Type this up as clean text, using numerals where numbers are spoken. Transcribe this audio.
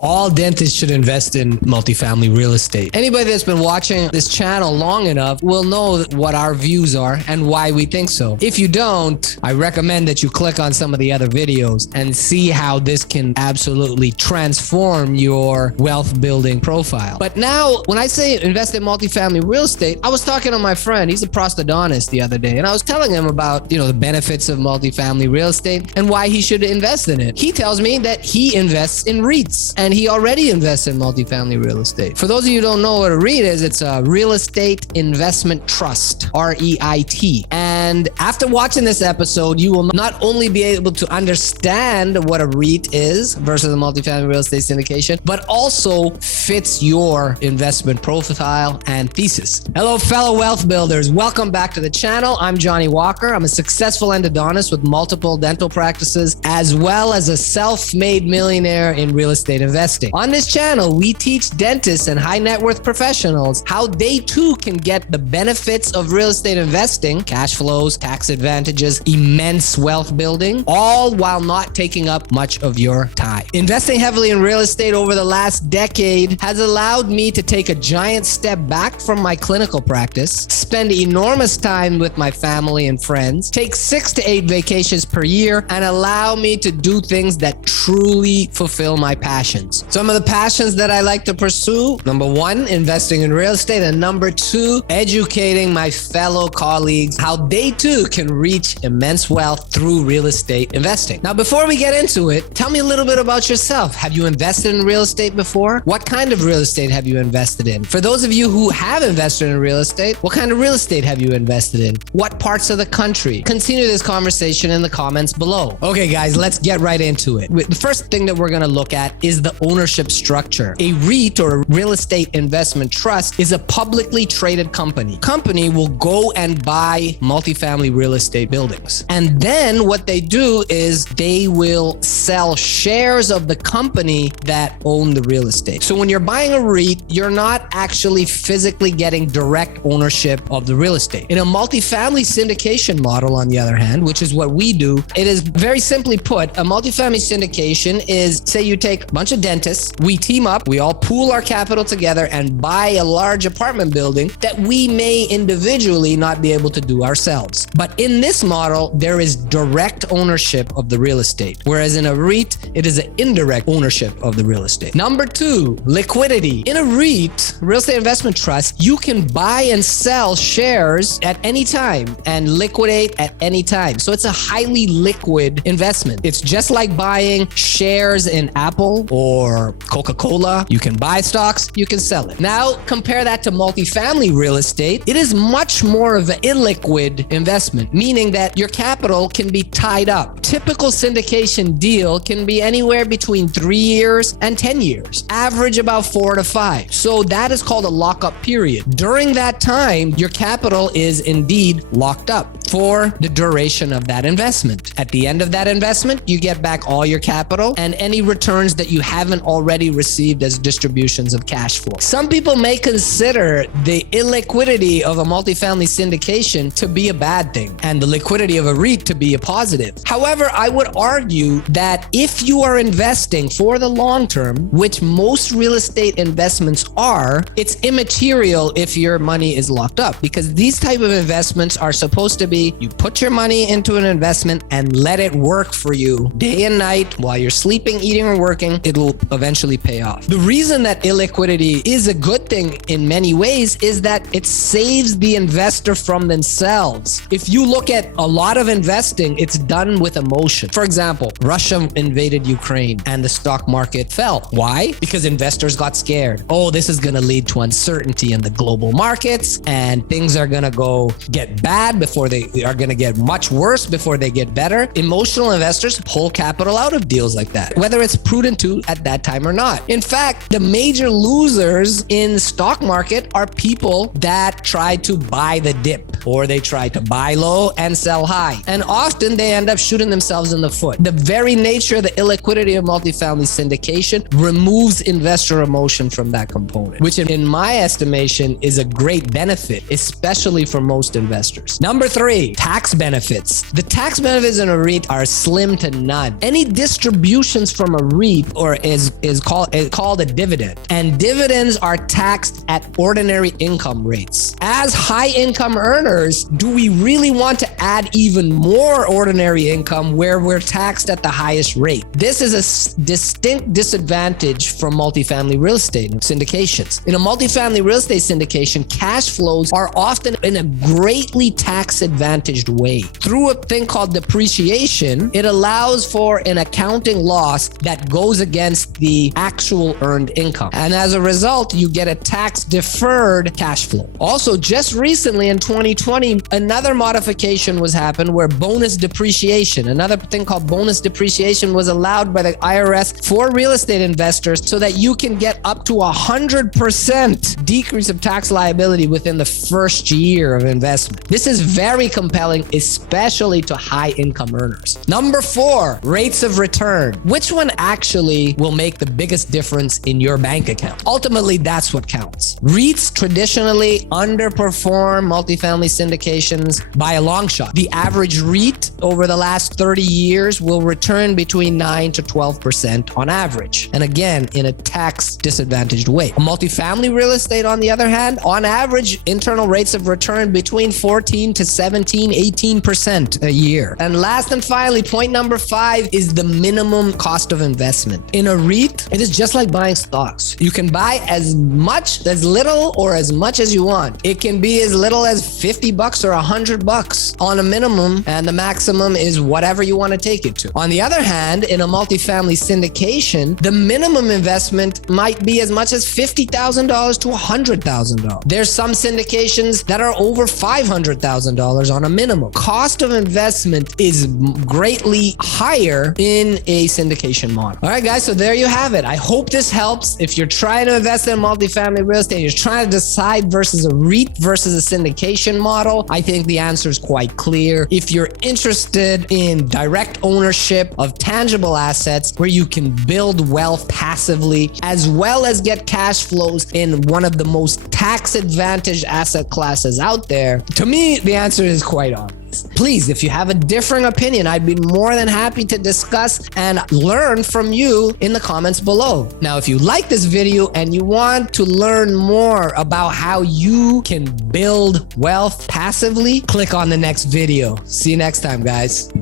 All dentists should invest in multifamily real estate. Anybody that's been watching this channel long enough will know what our views are and why we think so. If you don't, I recommend that you click on some of the other videos and see how this can absolutely transform your wealth building profile. But now, when I say invest in multifamily real estate, I was talking to my friend, he's a prosthodontist the other day, and I was telling him about, the benefits of multifamily real estate and why he should invest in it. He tells me that he invests in REITs. And he already invests in multifamily real estate. For those of you who don't know what a REIT is, it's a real estate investment trust, REIT. And after watching this episode, you will not only be able to understand what a REIT is versus a multifamily real estate syndication, but also fits your investment profile and thesis. Hello, fellow wealth builders. Welcome back to the channel. I'm Johnny Walker. I'm a successful endodontist with multiple dental practices, as well as a self-made millionaire in real estate investing. On this channel, we teach dentists and high net worth professionals how they too can get the benefits of real estate investing, cash flows, tax advantages, immense wealth building, all while not taking up much of your time. Investing heavily in real estate over the last decade has allowed me to take a giant step back from my clinical practice, spend enormous time with my family and friends, take 6 to 8 vacations per year, and allow me to do things that truly fulfill my passions. Some of the passions that I like to pursue: number 1, investing in real estate, and number 2, educating my fellow colleagues how they too can reach immense wealth through real estate investing. Now, before we get into it, tell me a little bit about yourself. Have you invested in real estate before? What kind of real estate have you invested in? For those of you who have invested in real estate, what kind of real estate have you invested in? What parts of the country? Continue this conversation in the comments below. Okay, guys, let's get right into it. The first thing that we're going to look at is the ownership structure. A REIT, or a real estate investment trust, is a publicly traded company. Company will go and buy multifamily real estate buildings. And then what they do is they will sell shares of the company that own the real estate. So when you're buying a REIT, you're not actually physically getting direct ownership of the real estate. In a multifamily syndication model, on the other hand, which is what we do, it is very simply put, a multifamily syndication is, say you take a bunch of dentists, we team up, we all pool our capital together and buy a large apartment building that we may individually not be able to do ourselves. But in this model, there is direct ownership of the real estate, whereas in a REIT, it is an indirect ownership of the real estate. Number 2, liquidity. In a REIT, real estate investment trust, you can buy and sell shares at any time and liquidate at any time. So it's a highly liquid investment. It's just like buying shares in Apple or Coca-Cola. You can buy stocks, you can sell it. Now, compare that to multifamily real estate. It is much more of an illiquid investment, meaning that your capital can be tied up. Typical syndication deal can be anywhere between 3 years and 10 years, average about 4 to 5. So that is called a lockup period. During that time, your capital is indeed locked up for the duration of that investment. At the end of that investment, you get back all your capital and any returns that you haven't already received as distributions of cash flow. Some people may consider the illiquidity of a multifamily syndication to be a bad thing and the liquidity of a REIT to be a positive. However, I would argue that if you are investing for the long term, which most real estate investments are, it's immaterial if your money is locked up, because these type of investments are supposed to be, you put your money into an investment and let it work for you day and night while you're sleeping, eating, or working. It'll eventually pay off. The reason that illiquidity is a good thing in many ways is that it saves the investor from themselves. If you look at a lot of investing, it's done with emotion. For example, Russia invaded Ukraine and the stock market fell. Why? Because investors got scared. Oh, this is going to lead to uncertainty in the global markets and things are going to get bad before they are going to get much worse before they get better. Emotional investors pull capital out of deals like that, whether it's prudent to at that time or not. In fact, the major losers in the stock market are people that try to buy the dip, or they try to buy low and sell high. And often they end up shooting themselves in the foot. The very nature of the illiquidity of multifamily syndication removes investor emotion from that component, which in my estimation is a great benefit, especially for most investors. Number 3, way, tax benefits. The tax benefits in a REIT are slim to none. Any distributions from a REIT is called a dividend, and dividends are taxed at ordinary income rates. As high income earners, do we really want to add even more ordinary income where we're taxed at the highest rate? This is a distinct disadvantage from multifamily real estate syndications. In a multifamily real estate syndication, cash flows are often in a greatly tax advantaged way. Through a thing called depreciation, it allows for an accounting loss that goes against the actual earned income. And as a result, you get a tax deferred cash flow. Also, just recently in 2020, another modification was happened where bonus depreciation, another thing called bonus depreciation, was allowed by the IRS for real estate investors so that you can get up to 100% decrease of tax liability within the first year of investment. This is very compelling, especially to high income earners. Number 4, rates of return. Which one actually will make the biggest difference in your bank account? Ultimately, that's what counts. REITs traditionally underperform multifamily syndications by a long shot. The average REIT over the last 30 years will return between 9 to 12% on average. And again, in a tax disadvantaged way. Multifamily real estate, on the other hand, on average, internal rates of return between 14 to 17, 18% a year. And last and finally, point number 5 is the minimum cost of investment. In a REIT, it is just like buying stocks. You can buy as little or as much as you want. It can be as little as $50 or $100 on a minimum, and the maximum is whatever you want to take it to. On the other hand, in a multifamily syndication, the minimum investment might be as much as $50,000 to $100,000. There's some syndications that are over $500,000 on a minimum. Cost of investment is greatly higher in a syndication model. All right, guys, so there you have it. I hope this helps. If you're trying to invest in multifamily real estate, you're trying to decide versus a REIT versus a syndication model, I think the answer is quite clear. If you're interested in direct ownership of tangible assets where you can build wealth passively, as well as get cash flows in one of the most tax advantaged asset classes out there, to me, the answer is quite obvious. Please, if you have a different opinion, I'd be more than happy to discuss and learn from you in the comments below. Now, if you like this video and you want to learn more about how you can build wealth passively, click on the next video. See you next time, guys.